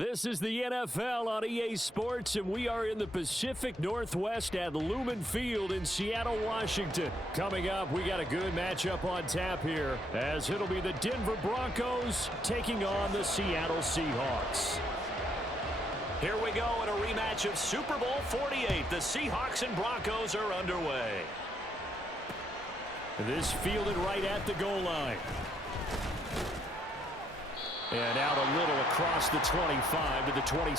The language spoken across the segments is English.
This is the NFL on EA Sports, and we are in the Pacific Northwest at Lumen Field in Seattle, Washington. Coming up, we got a good matchup on tap here, as it'll be the Denver Broncos taking on the Seattle Seahawks. Here we go in a rematch of Super Bowl 48. The Seahawks and Broncos are underway. This fielded right at the goal line. And out a little across the 25 to the 20.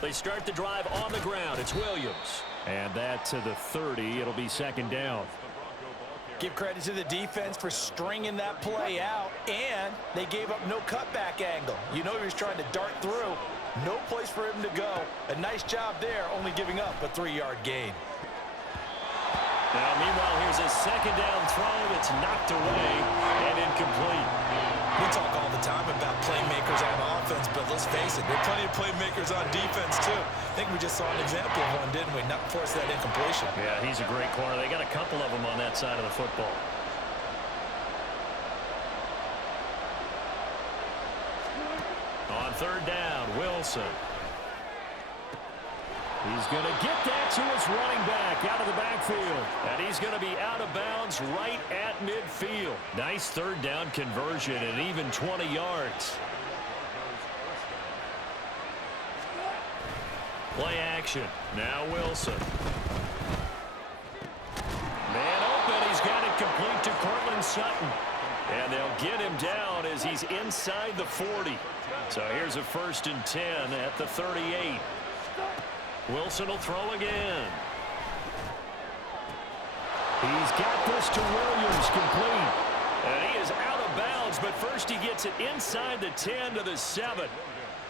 They start the drive on the ground. It's Williams. And that to the 30. It'll be second down. Give credit to the defense for stringing that play out, and they gave up no cutback angle. You know he was trying to dart through. No place for him to go. A nice job there, only giving up a 3-yard gain. Now, meanwhile, here's a second down throw that's knocked away and incomplete. We talk all the time about playmakers on offense, but let's face it, there are plenty of playmakers on defense, too. I think we just saw an example of one, didn't we? Not force that incompletion. Yeah, he's a great corner. They got a couple of them on that side of the football. On third down, Wilson. He's going to get that to his running back out of the backfield. And he's going to be out of bounds right at midfield. Nice third down conversion and even 20 yards. Play action. Now Wilson. Man open. He's got it complete to Cortland Sutton. And they'll get him down as he's inside the 40. So here's a 1st and 10 at the 38. Wilson will throw again. He's got this to Williams, complete. And he is out of bounds, but first he gets it inside the 10 to the 7.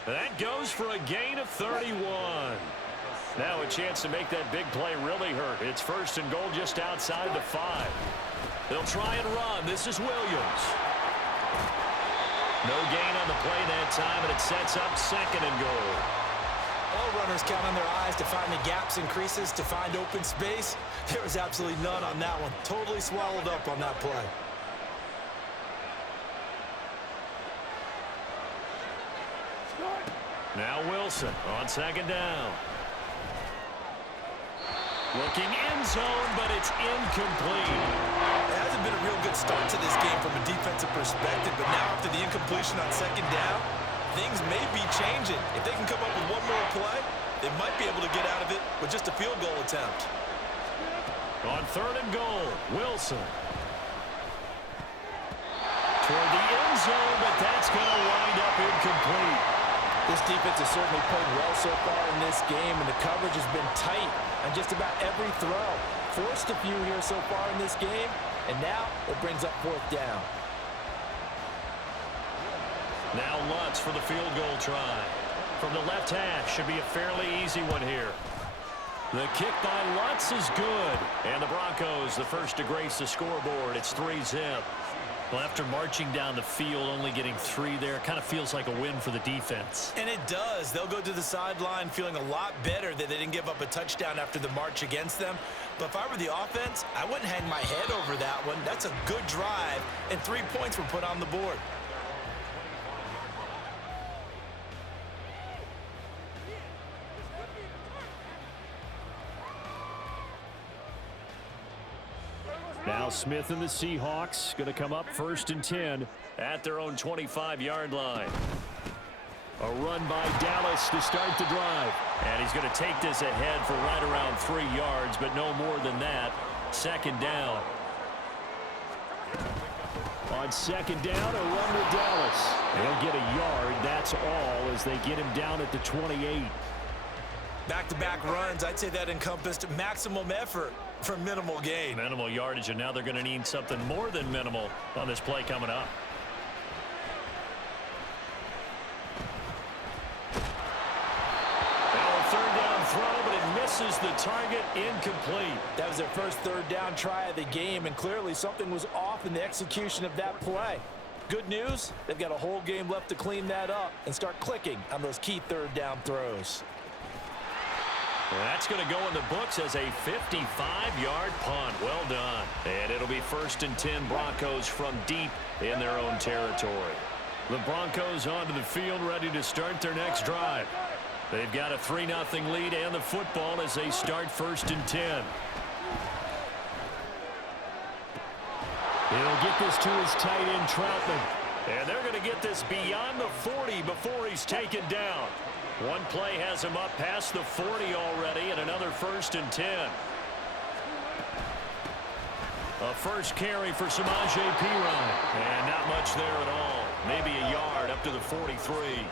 That goes for a gain of 31. Now a chance to make that big play really hurt. It's 1st and goal just outside the 5. They'll try and run. This is Williams. No gain on the play that time, and it sets up 2nd and goal. All runners count on their eyes to find the gaps and creases, to find open space. There was absolutely none on that one. Totally swallowed up on that play. Now Wilson on 2nd down. Looking end zone, but it's incomplete. It hasn't been a real good start to this game from a defensive perspective, but now after the incompletion on 2nd down, things may be changing. If they can come up with one more play, they might be able to get out of it with just a field goal attempt. On 3rd and goal, Wilson. Toward the end zone, but that's going to wind up incomplete. This defense has certainly played well so far in this game, and the coverage has been tight on just about every throw. Forced a few here so far in this game, and now it brings up 4th down. Now Lutz for the field goal try. From the left hash, should be a fairly easy one here. The kick by Lutz is good. And the Broncos, the first to grace the scoreboard. It's 3-zip. Well, after marching down the field, only getting 3 there, kind of feels like a win for the defense. And it does. They'll go to the sideline feeling a lot better that they didn't give up a touchdown after the march against them. But if I were the offense, I wouldn't hang my head over that one. That's a good drive, and 3 points were put on the board. Now Smith and the Seahawks going to come up 1st and 10 at their own 25-yard line. A run by Dallas to start the drive. And he's going to take this ahead for right around 3 yards, but no more than that. 2nd down. On 2nd down, a run with Dallas. They'll get a yard, that's all, as they get him down at the 28. Back-to-back runs, I'd say that encompassed maximum effort for minimal gain. Minimal yardage, and now they're going to need something more than minimal on this play coming up. Throw, but it misses the target, incomplete. That was their first 3rd down try of the game, and clearly something was off in the execution of that play. Good news, they've got a whole game left to clean that up and start clicking on those key 3rd down throws. That's going to go in the books as a 55-yard punt. Well done. And it'll be 1st and 10 Broncos from deep in their own territory. The Broncos onto the field, ready to start their next drive. They've got a 3-0 lead and the football as they start 1st and 10. He'll get this to his tight end, Troutman. And they're going to get this beyond the 40 before he's taken down. One play has him up past the 40 already, and another 1st and 10. A first carry for Samaje Perine. And not much there at all. Maybe a yard up to the 43.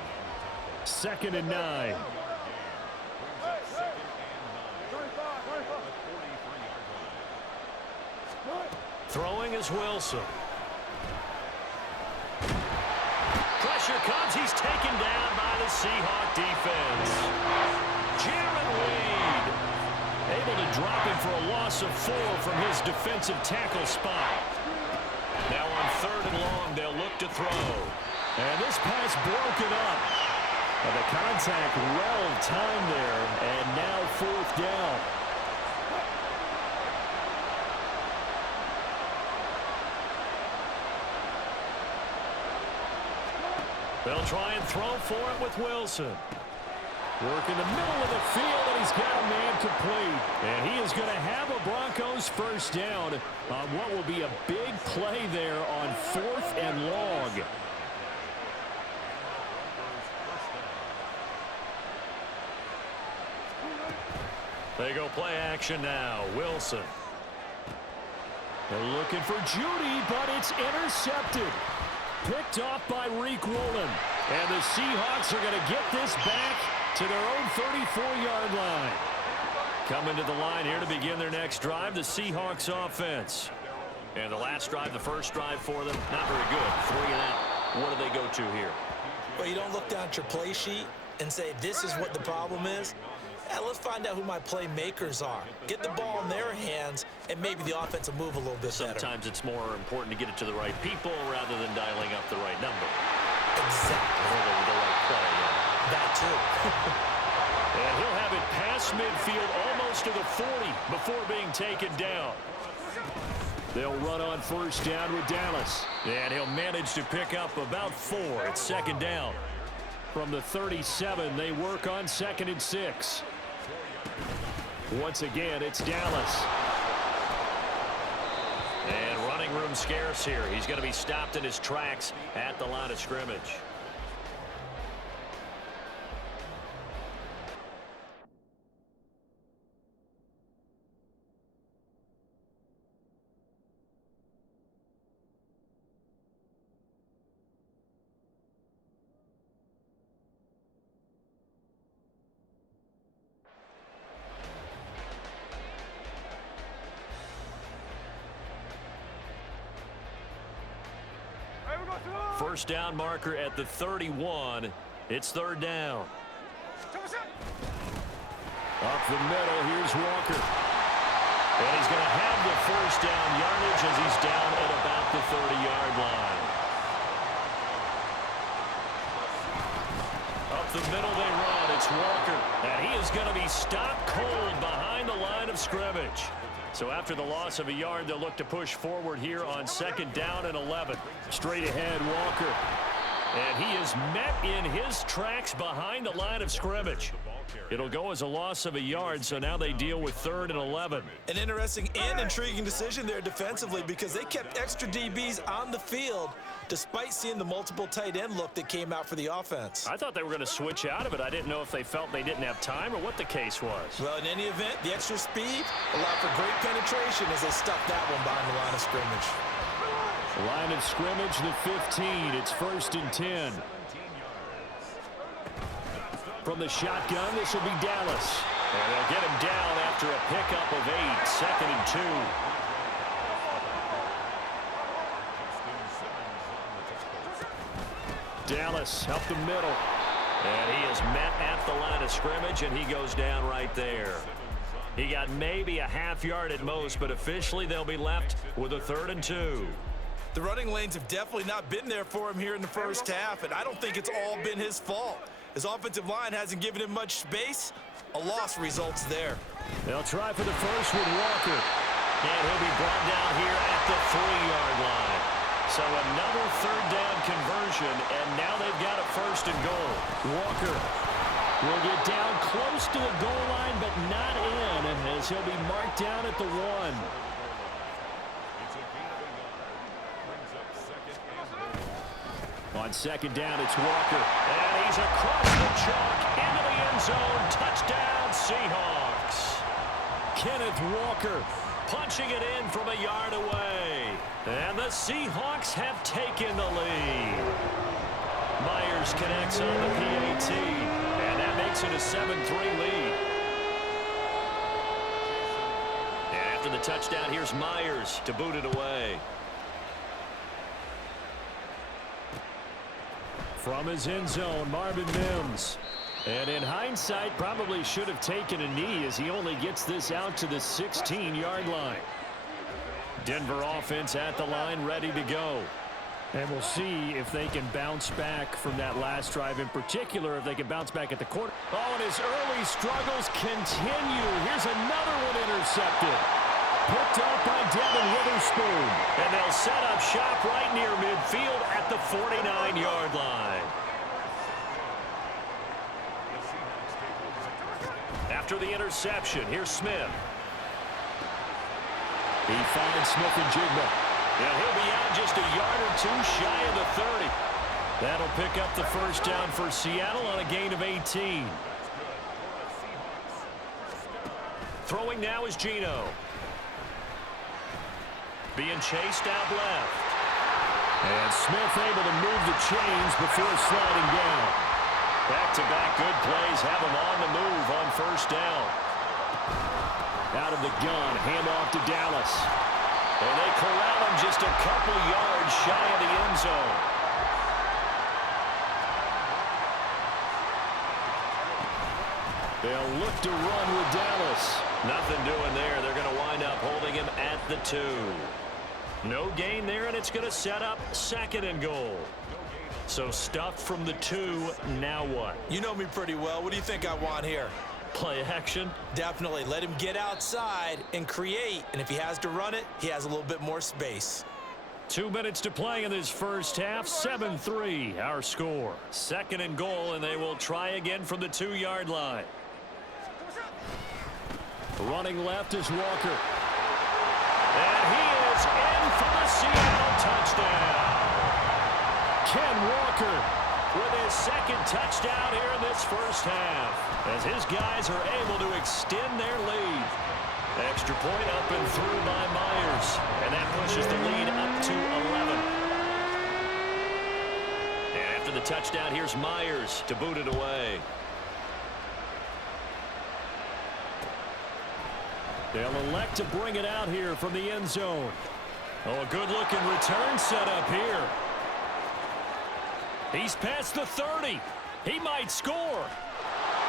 2nd and 9. Throwing is Wilson. Pressure comes. He's taken down by the Seahawk defense. Jaron Reed able to drop him for a loss of 4 from his defensive tackle spot. Now on 3rd and long, they'll look to throw. And this pass broken up. Well, the contact well timed there, and now 4th down. They'll try and throw for it with Wilson. Work in the middle of the field, and he's got a man complete. And he is going to have a Broncos 1st down on what will be a big play there on 4th and long. They go play action now. Wilson. They're looking for Judy, but it's intercepted. Picked off by Reek Woolen. And the Seahawks are going to get this back to their own 34-yard line. Coming to the line here to begin their next drive, the Seahawks offense. And the last drive, the first drive for them, not very good. 3 and out. What do they go to here? Well, you don't look down at your play sheet and say, this is what the problem is. Let's find out who my playmakers are. Get the ball in their hands, and maybe the offense will move a little bit better. Sometimes it's more important to get it to the right people rather than dialing up the right number. Exactly. Or the right play. Yeah. That too. And he'll have it past midfield almost to the 40 before being taken down. They'll run on 1st down with Dallas. And he'll manage to pick up about 4 at 2nd down. From the 37, they work on 2nd and 6. Once again, it's Dallas. And running room scarce here. He's going to be stopped in his tracks at the line of scrimmage. First down marker at the 31. It's 3rd down. Up the middle, here's Walker. And he's going to have the 1st down yardage as he's down at about the 30-yard line. Up the middle they run. It's Walker. And he is going to be stopped cold behind the line of scrimmage. So after the loss of a yard, they'll look to push forward here on 2nd down and 11. Straight ahead, Walker. And he is met in his tracks behind the line of scrimmage. It'll go as a loss of a yard, so now they deal with 3rd and 11. An interesting and intriguing decision there defensively because they kept extra DBs on the field despite seeing the multiple tight end look that came out for the offense. I thought they were going to switch out of it. I didn't know if they felt they didn't have time or what the case was. Well, in any event, the extra speed allowed for great penetration as they stuffed that one behind the line of scrimmage. Line of scrimmage, the 15. It's 1st and 10. From the shotgun, this will be Dallas. And they'll get him down after a pickup of 8. 2nd and 2. Dallas up the middle. And he is met at the line of scrimmage, and he goes down right there. He got maybe a half yard at most, but officially they'll be left with a 3rd and 2. The running lanes have definitely not been there for him here in the first half, and I don't think it's all been his fault. His offensive line hasn't given him much space. A loss results there. They'll try for the first with Walker. And he'll be brought down here at the 3-yard line. So another 3rd down conversion, and now they've got a 1st and goal. Walker will get down close to the goal line, but not in, as he'll be marked down at the 1. On 2nd down, it's Walker. And he's across the chalk into the end zone. Touchdown, Seahawks. Kenneth Walker punching it in from a yard away. And the Seahawks have taken the lead. Myers connects on the PAT. And that makes it a 7-3 lead. And after the touchdown, here's Myers to boot it away. From his end zone, Marvin Mims. And in hindsight, probably should have taken a knee as he only gets this out to the 16-yard line. Denver offense at the line, ready to go. And we'll see if they can bounce back from that last drive, in particular, if they can bounce back at the quarter. Oh, and his early struggles continue. Here's another one intercepted. Picked up by Devin Witherspoon. And they'll set up shop right near midfield at the 49-yard line. After the interception, here's Smith. He finds Smith and Jigba. And he'll be out just a yard or 2 shy of the 30. That'll pick up the 1st down for Seattle on a gain of 18. Throwing now is Geno. Being chased out left. And Smith able to move the chains before sliding down. Back-to-back good plays have him on the move on 1st down. Out of the gun, handoff to Dallas. And they corral him just a couple yards shy of the end zone. They'll look to run with Dallas. Nothing doing there. They're going to wind up holding him at the 2. No gain there, and it's going to set up 2nd and goal. So stuffed from the 2, now what? You know me pretty well. What do you think I want here? Play action? Definitely. Let him get outside and create. And if he has to run it, he has a little bit more space. 2 minutes to play in this first half. 7-3, our score. 2nd and goal, and they will try again from the 2-yard line. Running left is Walker. And he is in for the Seattle touchdown. Ken Walker with his 2nd touchdown here in this first half, as his guys are able to extend their lead. Extra point up and through by Myers, and that pushes the lead up to 11. And after the touchdown, here's Myers to boot it away. They'll elect to bring it out here from the end zone. Oh, a good-looking return set up here. He's past the 30. He might score.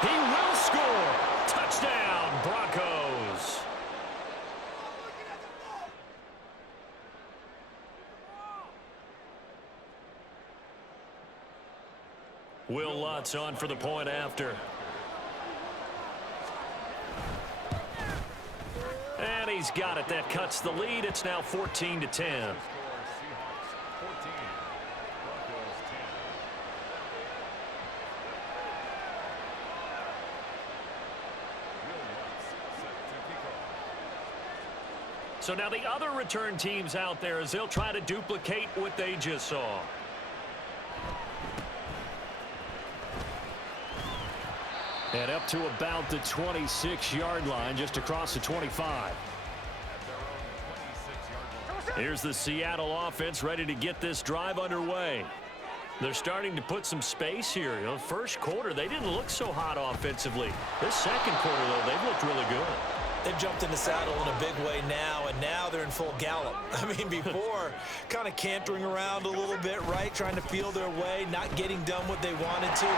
He will score. Touchdown, Broncos. Will Lutz on for the point after. And he's got it. That cuts the lead. It's now 14-10. So now the other return teams out there as they'll try to duplicate what they just saw. And up to about the 26-yard line, just across the 25. Here's the Seattle offense ready to get this drive underway. They're starting to put some space here. You know, first quarter, they didn't look so hot offensively. This second quarter, though, they've looked really good. They've jumped in the saddle in a big way now, and now they're in full gallop. I mean, before, kind of cantering around a little bit, right, trying to feel their way, not getting done what they wanted to.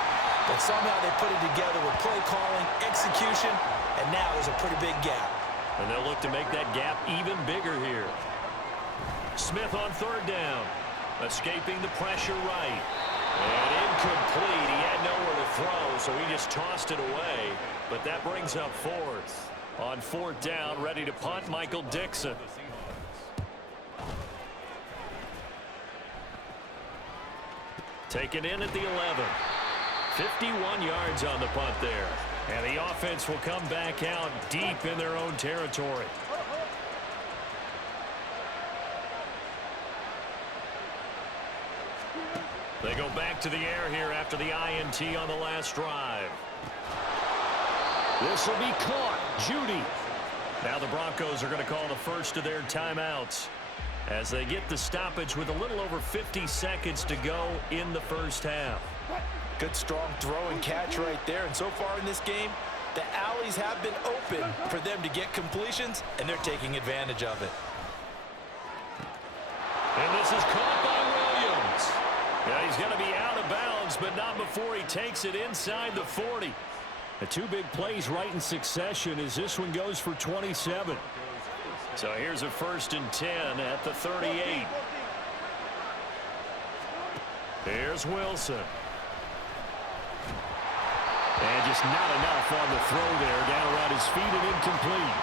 But somehow they put it together with play calling, execution, and now there's a pretty big gap. And they'll look to make that gap even bigger here. Smith on third down. Escaping the pressure right. And incomplete. He had nowhere to throw, so he just tossed it away. But that brings up fourth. On fourth down, ready to punt, Michael Dixon. Taken in at the 11. 51 yards on the punt there. And the offense will come back out deep in their own territory. They go back to the air here after the INT on the last drive. This will be caught. Judy. Now the Broncos are going to call the first of their timeouts as they get the stoppage with a little over 50 seconds to go in the first half. Good strong throw and catch right there. And so far in this game, the alleys have been open for them to get completions, and they're taking advantage of it. And this is caught by Williams. Yeah, he's going to be out of bounds, but not before he takes it inside the 40. The two big plays right in succession as this one goes for 27. So here's a 1st and 10 at the 38. Here's Wilson. And just not enough on the throw there, down around his feet and incomplete.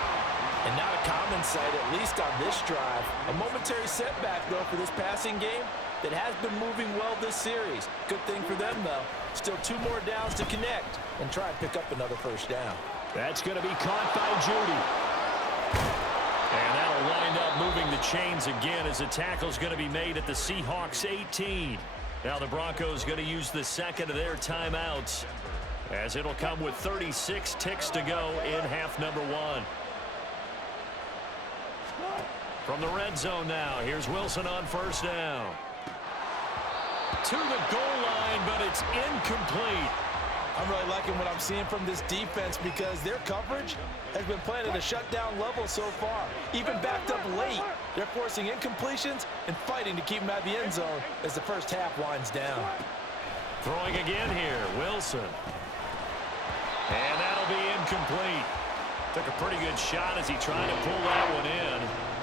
And not a common sight, at least on this drive. A momentary setback, though, for this passing game that has been moving well this series. Good thing for them, though. Still 2 more downs to connect and try and pick up another first down. That's going to be caught by Judy. And that'll wind up moving the chains again as the tackle's going to be made at the Seahawks 18. Now the Broncos going to use the second of their timeouts as it'll come with 36 ticks to go in half number 1. From the red zone now, here's Wilson on first down. To the goal line, but it's incomplete. I'm really liking what I'm seeing from this defense because their coverage has been playing at a shutdown level so far. Even backed up late, they're forcing incompletions and fighting to keep them out of the end zone as the first half winds down. Throwing again here, Wilson. And that'll be incomplete. Took a pretty good shot as he tried to pull that one in.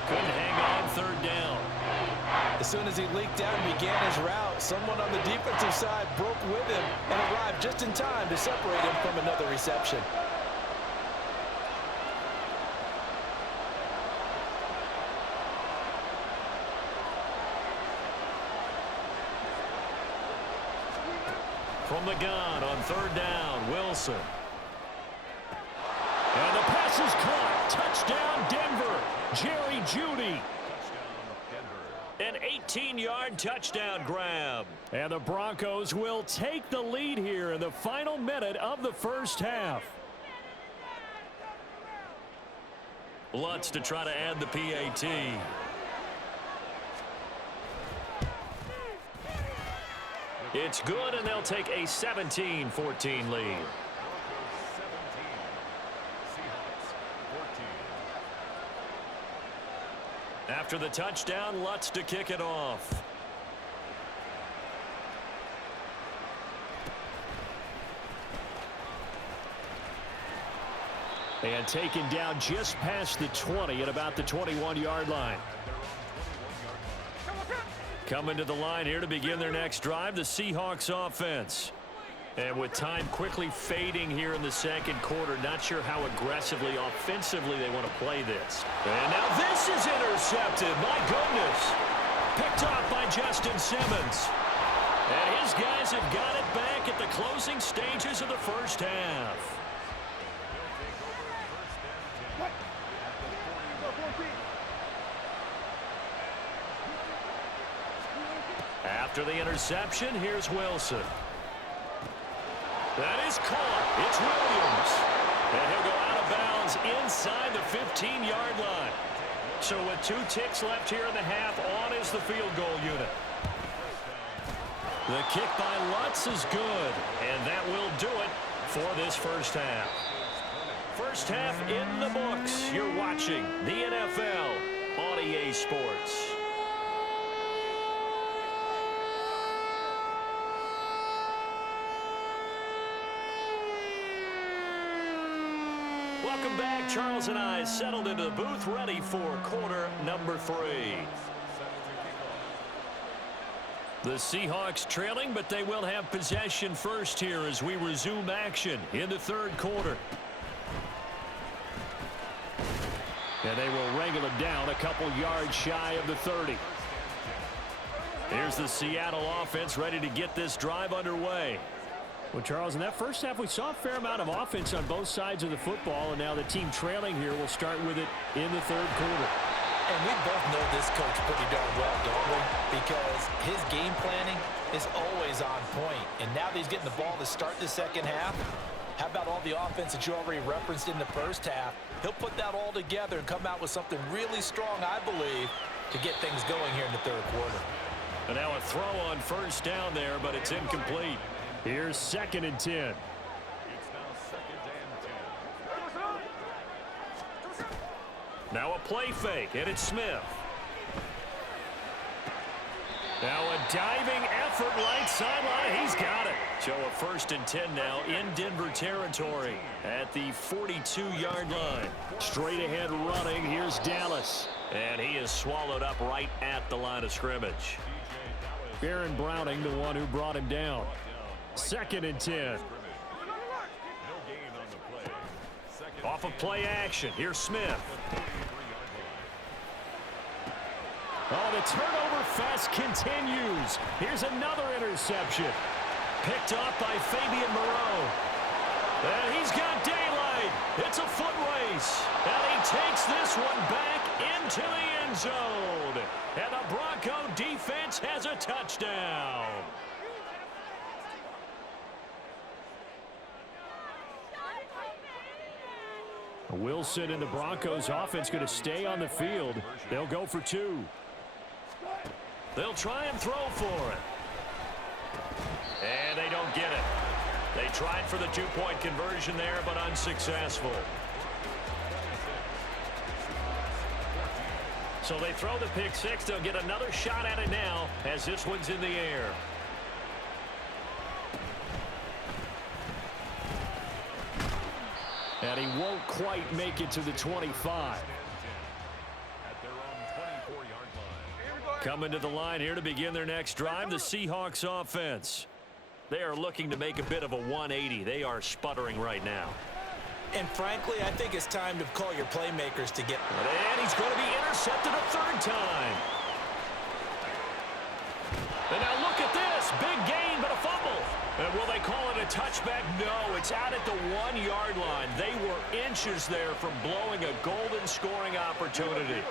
Couldn't hang on third down. As soon as he leaked out and began his route, someone on the defensive side broke with him and arrived just in time to separate him from another reception. From the gun on third down, Wilson. And the pass is caught. Touchdown, Denver. Jerry Jeudy. An 18-yard touchdown grab. And the Broncos will take the lead here in the final minute of the first half. Lutz to try to add the PAT. It's good, and they'll take a 17-14 lead. After the touchdown, Lutz to kick it off. And taken down just past the 20 at about the 21-yard line. Coming to the line here to begin their next drive, the Seahawks offense. And with time quickly fading here in the second quarter, not sure how aggressively, offensively they want to play this. And now this is intercepted. My goodness. Picked off by Justin Simmons. And his guys have got it back at the closing stages of the first half. After the interception, here's Wilson. That is caught. It's Williams. And he'll go out of bounds inside the 15-yard line. So with 2 ticks left here in the half, on is the field goal unit. The kick by Lutz is good, and that will do it for this first half. First half in the books. You're watching the NFL on EA Sports. Welcome back. Charles and I settled into the booth, ready for quarter number 3. The Seahawks trailing, but they will have possession first here as we resume action in the third quarter. And they will wrangle it down a couple yards shy of the 30. Here's the Seattle offense ready to get this drive underway. Well, Charles, in that first half, we saw a fair amount of offense on both sides of the football, and now the team trailing here will start with it in the third quarter. And we both know this coach pretty darn well, don't we? Because his game planning is always on point. And now that he's getting the ball to start the second half, how about all the offense that you already referenced in the first half? He'll put that all together and come out with something really strong, I believe, to get things going here in the third quarter. And now a throw on first down there, but it's incomplete. Here's 2nd and 10. Now a play fake, and it's Smith. Now a diving effort right sideline. He's got it. So a 1st and 10 now in Denver territory at the 42-yard line. Straight ahead running. Here's Dallas. And he is swallowed up right at the line of scrimmage. Baron Browning, the one who brought him down. 2nd and 10. Off of play action. Here's Smith. Oh, the turnover fest continues. Here's another interception. Picked off by Fabian Moreau. And he's got daylight. It's a foot race. And he takes this one back into the end zone. And the Bronco defense has a touchdown. Wilson and the Broncos offense going to stay on the field. They'll go for 2. They'll try and throw for it. And they don't get it. They tried for the 2-point conversion there, but unsuccessful. So they throw the pick 6. They'll get another shot at it now as this one's in the air. And he won't quite make it to the 25. Coming to the line here to begin their next drive, the Seahawks offense. They are looking to make a bit of a 180. They are sputtering right now. And frankly, I think it's time to call your playmakers to get... And he's going to be intercepted a 3rd time. And now look at this. Big gain, but a fumble. And will they call it a touchback? No, it's out at the 1-yard line. They were inches there from blowing a golden scoring opportunity.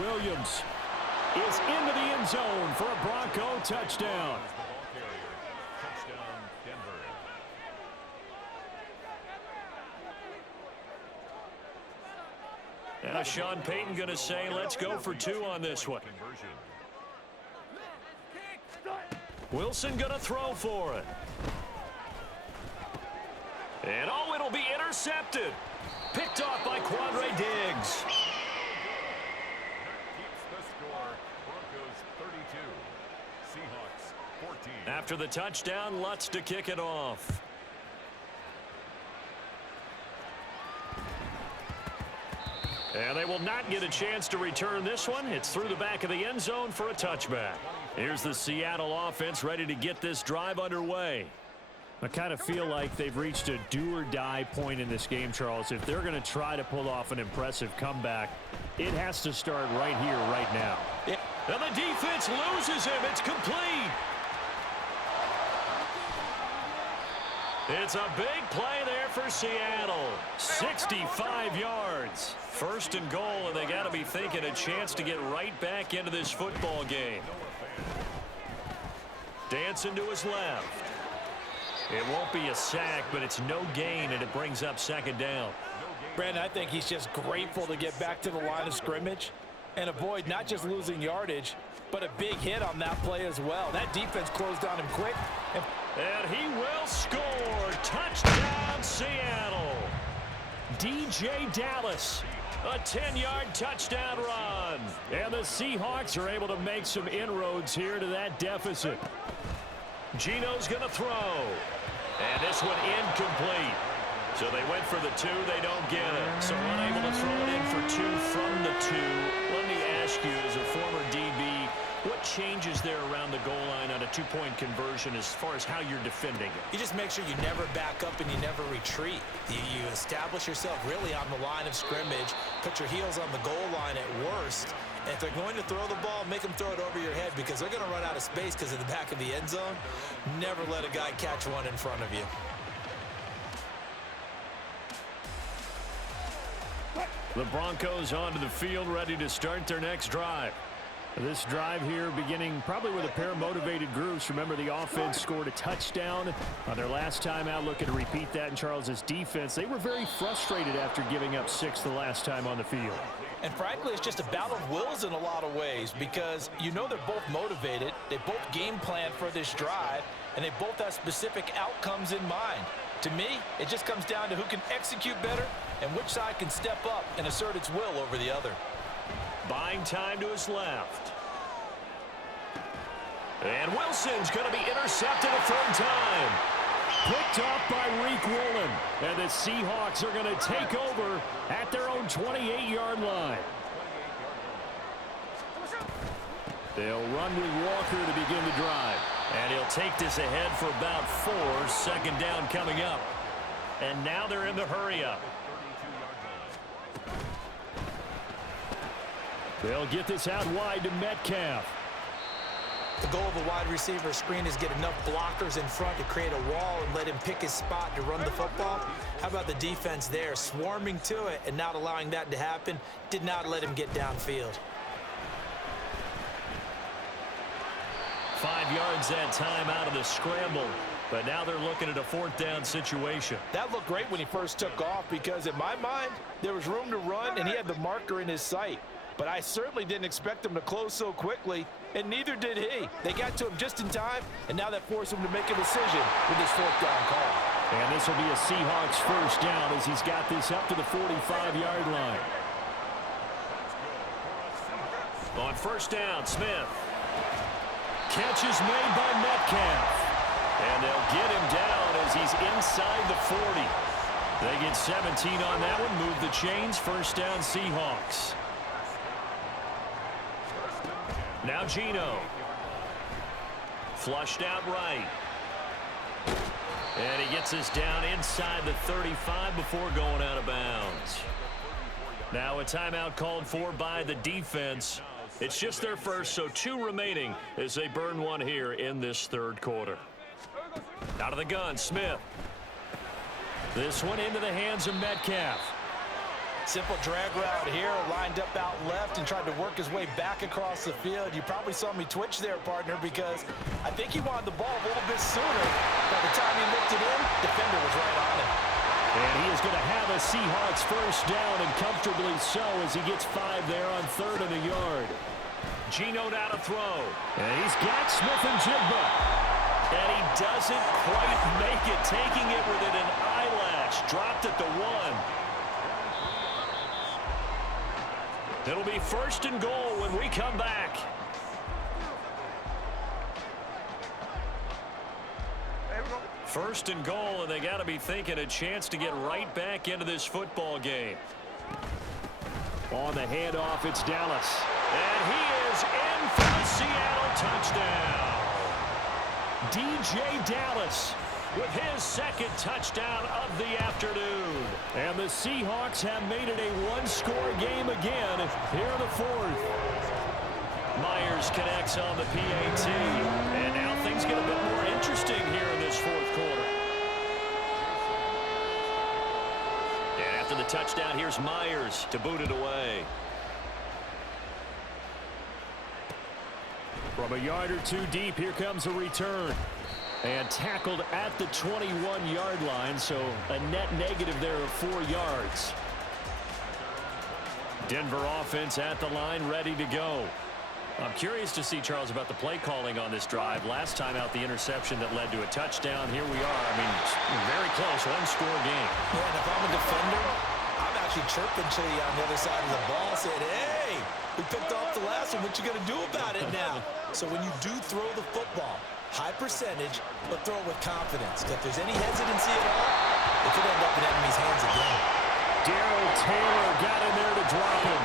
Williams is into the end zone for a Bronco touchdown. Now Sean Payton going to say, let's go for 2 on this one. Wilson going to throw for it. And oh, it'll be intercepted. Picked off by Quandre Diggs. After the touchdown, Lutz to kick it off. And they will not get a chance to return this one. It's through the back of the end zone for a touchback. Here's the Seattle offense ready to get this drive underway. I kind of feel like they've reached a do-or-die point in this game, Charles. If they're going to try to pull off an impressive comeback, it has to start right here, right now. Yeah. And the defense loses him. It's complete. It's a big play there for Seattle. 65 yards. 1st and goal, and they got to be thinking a chance to get right back into this football game. Dancing to his left. It won't be a sack, but it's no gain, and it brings up second down. Brandon, I think he's just grateful to get back to the line of scrimmage and avoid not just losing yardage, but a big hit on that play as well. That defense closed on him quick. And he will score. Touchdown, Seattle. DJ Dallas, a 10-yard touchdown run. And the Seahawks are able to make some inroads here to that deficit. Geno's going to throw. And this one incomplete. So they went for the 2. They don't get it. So unable to throw it in for 2 from the 2. Let me ask you, as a former DB, what changes there around the goal line on a 2-point conversion as far as how you're defending it? You just make sure you never back up and you never retreat. You establish yourself really on the line of scrimmage, put your heels on the goal line at worst. And if they're going to throw the ball, make them throw it over your head because they're going to run out of space because of the back of the end zone. Never let a guy catch one in front of you. The Broncos onto the field, ready to start their next drive. This drive here beginning probably with a pair of motivated groups. Remember, the offense scored a touchdown on their last time out, looking to repeat that in Charles's defense. They were very frustrated after giving up 6 the last time on the field. And frankly, it's just a battle of wills in a lot of ways because you know they're both motivated. They both game plan for this drive, and they both have specific outcomes in mind. To me, it just comes down to who can execute better and which side can step up and assert its will over the other. Buying time to his left. And Wilson's going to be intercepted a third time. Picked off by Reek Woolen. And the Seahawks are going to take over at their own 28-yard line. They'll run with Walker to begin the drive. And he'll take this ahead for about 4. Second down coming up. And now they're in the hurry-up. They'll get this out wide to Metcalf. The goal of a wide receiver screen is get enough blockers in front to create a wall and let him pick his spot to run the football. How about the defense there, swarming to it and not allowing that to happen? Did not let him get downfield. 5 yards that time out of the scramble. But now they're looking at a 4th down situation. That looked great when he first took off because in my mind, there was room to run and he had the marker in his sight. But I certainly didn't expect him to close so quickly, and neither did he. They got to him just in time, and now that forced him to make a decision with his 4th down call. And this will be a Seahawks first down as he's got this up to the 45-yard line. On first down, Smith. Catch is made by Metcalf. And they'll get him down as he's inside the 40. They get 17 on that one, move the chains, first down Seahawks. Now Geno. Flushed out right. And he gets this down inside the 35 before going out of bounds. Now a timeout called for by the defense. It's just their first, so 2 remaining as they burn one here in this third quarter. Out of the gun, Smith. This one into the hands of Metcalf. Simple drag route here, lined up out left and tried to work his way back across the field. You probably saw me twitch there, partner, because I think he wanted the ball a little bit sooner. By the time he looked it in, defender was right on him. And he is going to have a Seahawks first down, and comfortably so, as he gets 5 there on 3rd and a yard. Geno now to throw. And he's got Smith and Jigba. And he doesn't quite make it, taking it within an eyelash. Dropped at the 1. It'll be 1st and goal when we come back. First and goal, and they got to be thinking a chance to get right back into this football game. On the handoff, it's Dallas. And he is in for the Seattle touchdown. DJ Dallas with his 2nd touchdown of the afternoon. And the Seahawks have made it a 1-score game again here in the 4th. Myers connects on the PAT. And now things get a bit more interesting here in this 4th quarter. And after the touchdown, here's Myers to boot it away. From a yard or two deep, here comes a return. And tackled at the 21-yard line, so a net negative there of 4 yards. Denver offense at the line, ready to go. I'm curious to see, Charles, about the play calling on this drive. Last time out, the interception that led to a touchdown. Here we are. I mean, very close, one-score game. Yeah, and if I'm a defender, I'm actually chirping to you on the other side of the ball, saying, hey, we picked off the last one. What you going to do about it now? So when you do throw the football, high percentage, but throw it with confidence. If there's any hesitancy at all, it could end up in enemy's hands again. Darrell Taylor got in there to drop him.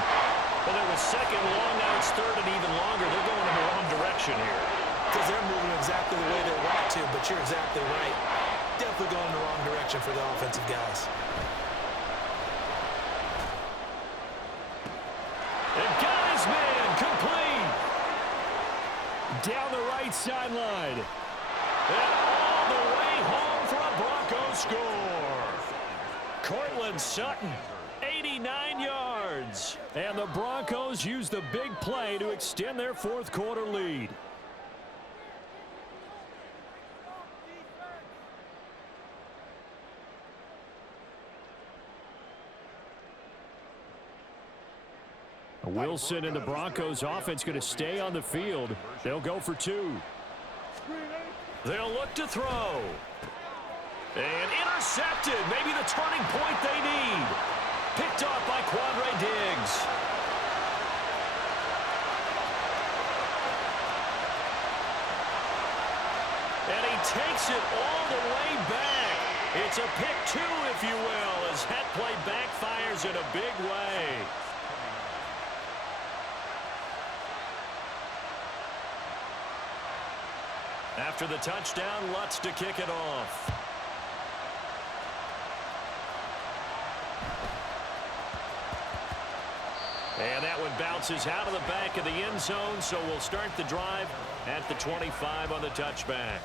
Well, it was second long, now it's third and even longer. They're going in the wrong direction here. Because they're moving exactly the way they want to, but you're exactly right. Definitely going in the wrong direction for the offensive guys. And got his man complete. Down the right sideline. And all the way home for a Broncos score. Cortland Sutton, 89 yards. And the Broncos use the big play to extend their fourth quarter lead. Wilson and the Broncos offense going to stay on the field. They'll go for 2. They'll look to throw. And intercepted. Maybe the turning point they need. Picked off by Quandre Diggs. And he takes it all the way back. It's a pick 2, if you will, as that play backfires in a big way. After the touchdown, Lutz to kick it off. And that one bounces out of the back of the end zone, so we'll start the drive at the 25 on the touchback.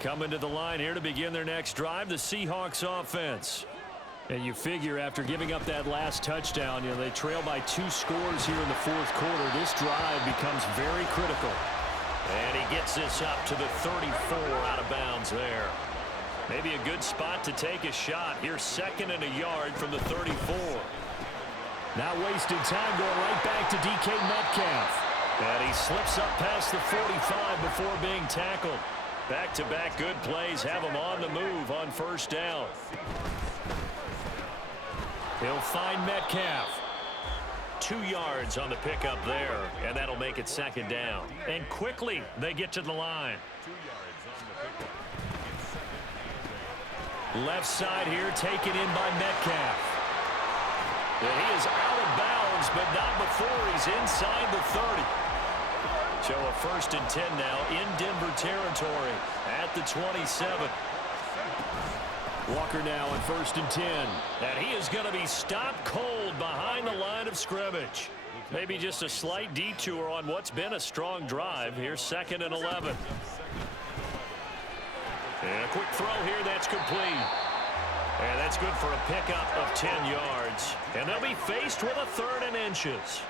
Coming to the line here to begin their next drive, the Seahawks offense. And you figure after giving up that last touchdown, you know, they trail by 2 scores here in the fourth quarter. This drive becomes very critical. And he gets this up to the 34 out of bounds there. Maybe a good spot to take a shot. Here's second and a yard from the 34. Not wasting time, going right back to DK Metcalf. And he slips up past the 45 before being tackled. Back-to-back good plays have him on the move on first down. He'll find Metcalf. 2 yards on the pickup there, and that'll make it second down. And quickly, they get to the line. Left side here, taken in by Metcalf. And he is out of bounds, but not before he's inside the 30. So a 1st and 10 now in Denver territory at the 27. Walker now on 1st and 10. And he is going to be stopped cold behind the line of scrimmage. Maybe just a slight detour on what's been a strong drive. Here's 2nd and 11. And a quick throw here, that's complete. And that's good for a pickup of 10 yards. And they'll be faced with a 3rd and inches.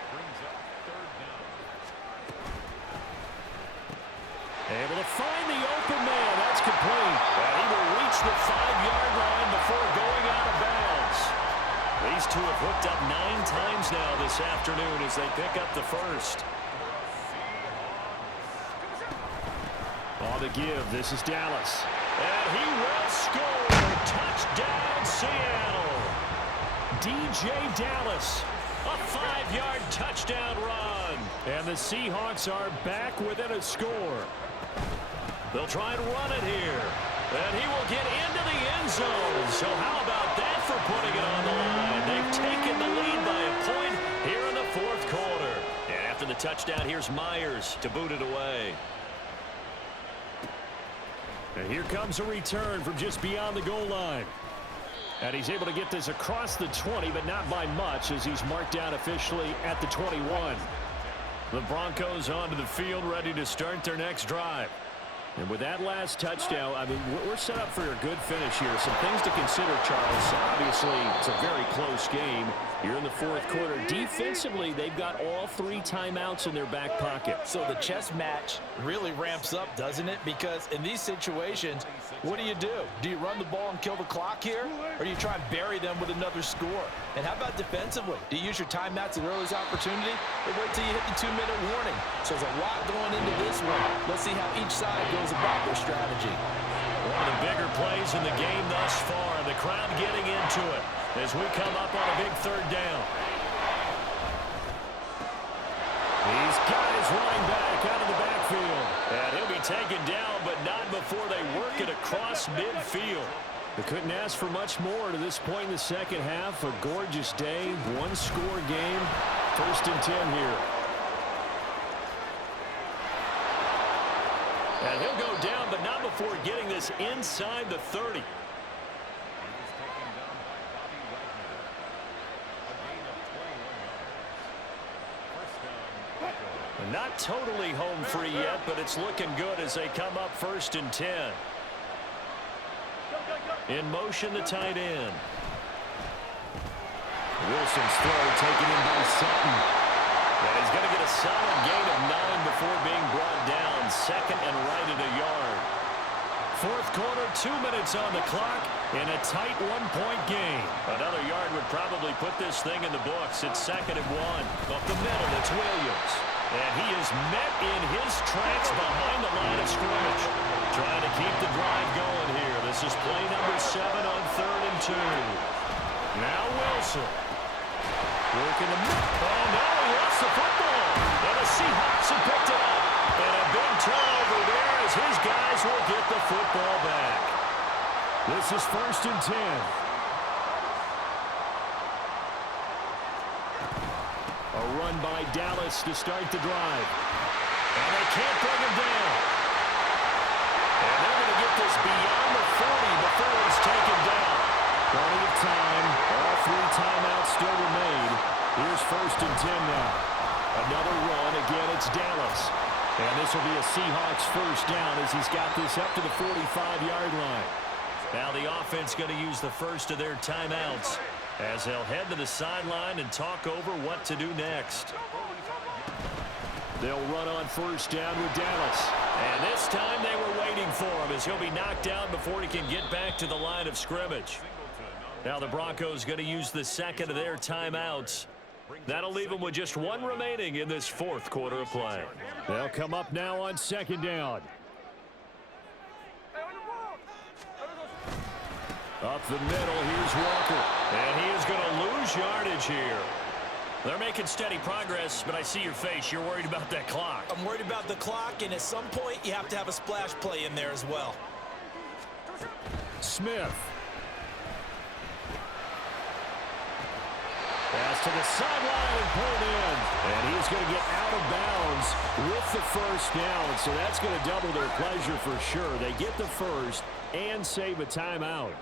Able to find the open man. That's complete. And he will reach the 5-yard line before going out of bounds. These two have hooked up 9 times now this afternoon as they pick up the first. On the give, this is Dallas. And he will score. Touchdown, Seattle. DJ Dallas. A 5-yard touchdown run. And the Seahawks are back within a score. They'll try and run it here. And he will get into the end zone. So how about that for putting it on the line? They've taken the lead by a point here in the fourth quarter. And after the touchdown, here's Myers to boot it away. And here comes a return from just beyond the goal line. And he's able to get this across the 20, but not by much, as he's marked down officially at the 21. The Broncos onto the field, ready to start their next drive. And with that last touchdown, I mean, we're set up for a good finish here. Some things to consider, Charles. Obviously, it's a very close game. Here in the fourth quarter, defensively, they've got all 3 timeouts in their back pocket. So the chess match really ramps up, doesn't it? Because in these situations, what do? Do you run the ball and kill the clock here? Or do you try and bury them with another score? And how about defensively? Do you use your timeouts at earliest opportunity? Or wait till you hit the 2-minute warning? So there's a lot going into this one. Let's see how each side goes about their strategy. One of the bigger plays in the game thus far. The crowd getting into it as we come up on a big third down. He's got his running back out of the backfield. And he'll be taken down, but not before they work it across midfield. They couldn't ask for much more to this point in the second half. A gorgeous day, 1-score game. 1st and 10 here. And he'll go down, but not before getting this inside the 30. Not totally home free yet, but it's looking good as they come up 1st and 10. In motion, the tight end. Wilson's throw taken in by Sutton. And he's going to get a solid gain of 9 before being brought down. 2nd and right at a yard. Fourth quarter, 2 minutes on the clock in a tight 1-point game. Another yard would probably put this thing in the books. It's 2nd and 1. Up the middle, it's Williams. And he is met in his tracks behind the line of scrimmage. Trying to keep the drive going here. This is play number 7 on 3rd and 2. Now Wilson. Working the middle. Oh, no, he lost the football. And the Seahawks have picked it up. And a big turnover there as his guys will get the football back. This is 1st and 10. A run by Dallas to start the drive. And they can't bring him down. And they're going to get this beyond the 40 before he's taken down. Plenty of time. All 3 timeouts still remain. Here's 1st and 10 now. Another run. Again, it's Dallas. And this will be a Seahawks first down as he's got this up to the 45-yard line. Now the offense going to use the first of their timeouts as they'll head to the sideline and talk over what to do next. They'll run on first down with Dallas. And this time they were waiting for him as he'll be knocked down before he can get back to the line of scrimmage. Now the Broncos going to use the 2nd of their timeouts. That'll leave them with just 1 remaining in this 4th quarter of play. They'll come up now on 2nd down. Up the middle, here's Walker. And he is going to lose yardage here. They're making steady progress, but I see your face. You're worried about that clock. I'm worried about the clock, and at some point, you have to have a splash play in there as well. Smith. Pass to the sideline and pulled in. And he's going to get out of bounds with the first down. So that's going to double their pleasure for sure. They get the first and save a timeout.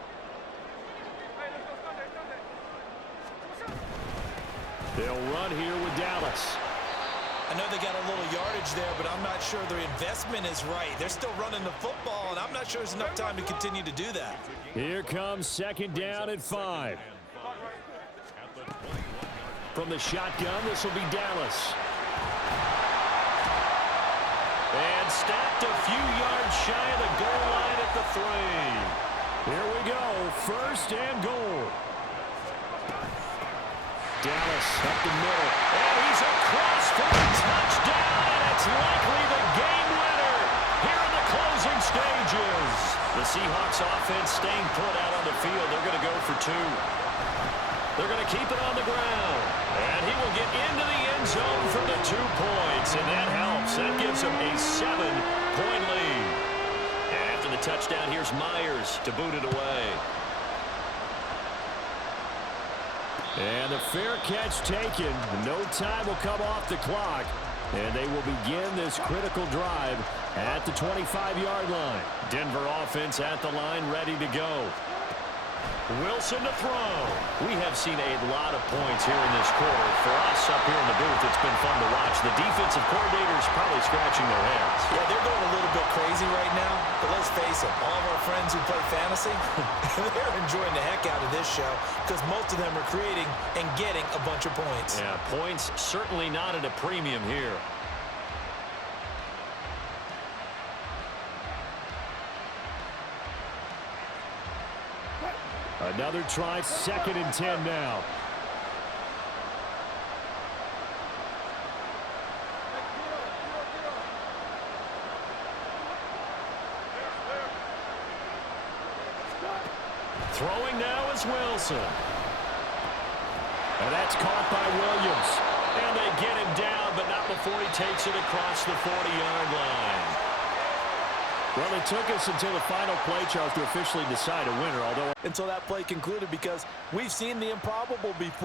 They'll run here with Dallas. I know they got a little yardage there, but I'm not sure their investment is right. They're still running the football, and I'm not sure there's enough time to continue to do that. Here comes 2nd down at 5. From the shotgun, this will be Dallas. And stopped a few yards shy of the goal line at the 3. Here we go, 1st and goal. Dallas up the middle. And he's across for a touchdown, and it's likely the game winner here in the closing stages. The Seahawks offense staying put out on the field. They're going to go for 2. They're going to keep it on the ground. And he will get into the end zone for the 2 points. And that helps. That gives him a 7-point lead. And after the touchdown, here's Myers to boot it away. And the fair catch taken. No time will come off the clock. And they will begin this critical drive at the 25-yard line. Denver offense at the line, ready to go. Wilson to throw. We have seen a lot of points here in this quarter. For us up here in the booth, it's been fun to watch. The defensive coordinators probably scratching their heads. Yeah, they're going a little bit crazy right now. But let's face it, all of our friends who play fantasy, they're enjoying the heck out of this show because most of them are creating and getting a bunch of points. Yeah, points certainly not at a premium here. Another try, 2nd and 10 now. Throwing now is Wilson. And that's caught by Williams. And they get him down, but not before he takes it across the 40-yard line. Well, it took us until the final play, Charles, to officially decide a winner, although until that play concluded, because we've seen the improbable before.